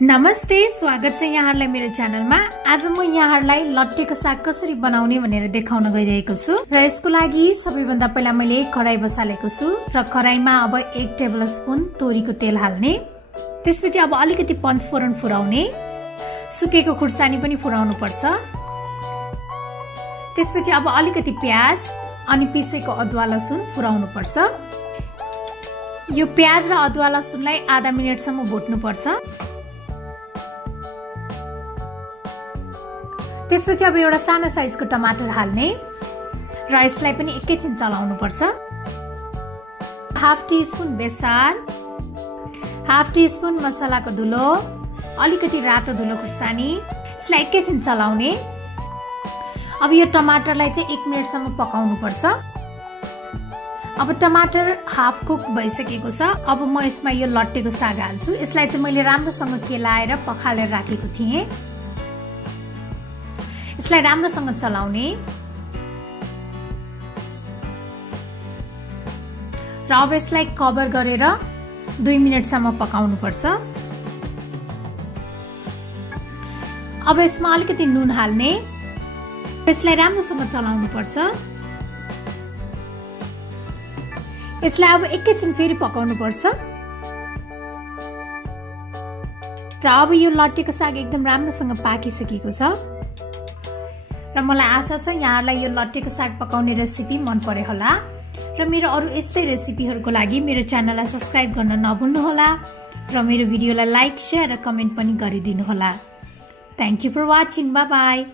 नमस्ते, स्वागत छ यहाँहरुलाई मेरो च्यानलमा। आज म यहाँहरुलाई लट्टेको साग कसरी बनाउने भनेर देखाउन गइरहेको छु। र यसको लागि सबैभन्दा पहिला मैले कराई बसालेको छु र कराईमा अब 1 टेबल स्पुन तोरीको तेल हाल्ने। त्यसपछि अब अलिकति पञ्चफोरन फुराउने, सुकेको खुर्सानी पनि फुराउनु पर्छ। त्यसपछि अब अलिकति प्याज अनि पिसेको अदुवा लसुन फुराउनु पर्छ। यो प्याज र अदुवा लसुनलाई आधा मिनेटसम्म भुट्नु पर्छ। त्यसपछि अब एउटा सानो साइजको टमाटर हाल्ने र यसलाई पनि एकैछिन चलाउनु पर्छ। हाफ टी स्पुन बेसार, हाफ टी स्पुन मसलाको धुलो, अलिकति रातो धुलो खुर्सानी, यसलाई एकैछिन चलाउने। अब यो टमाटरलाई चाहिँ 1 मिनेटसम्म पकाउनु पर्छ। अब टमाटर हाफ कुक भइसकेको छ। अब म यसमा यो लट्टेको साग हाल्छु। यसलाई चाहिँ मैले राम्रोसँग केलाएर पखालेर राखेको थिएँ। यसलाई राम्रोसँग चलाउने र अब यसलाई कभर गरेर 2 मिनेटसम्म पकाउनु पर्छ। अब यसमा अलिकति नुन हाल्ने, यसलाई राम्रोसँग चलाउनु पर्छ। यसलाई अब एकैछिन फेरि पकाउनु पर्छ। र अब यो लट्टेको साग एकदम राम्रोसँग पाकिसकेको छ। र मलाई आशा छ यहाँहरुलाई यो लट्टेको साग पकाउने रेसिपी मन पर्यो होला। र मेरो अरु यस्तै रेसिपीहरुको लागि मेरो च्यानललाई सब्स्क्राइब गर्न नभुल्नु होला र मेरो भिडियोलाई लाइक, शेयर र कमेन्ट पनि गरिदिनु होला। Thank you for watching. Bye by.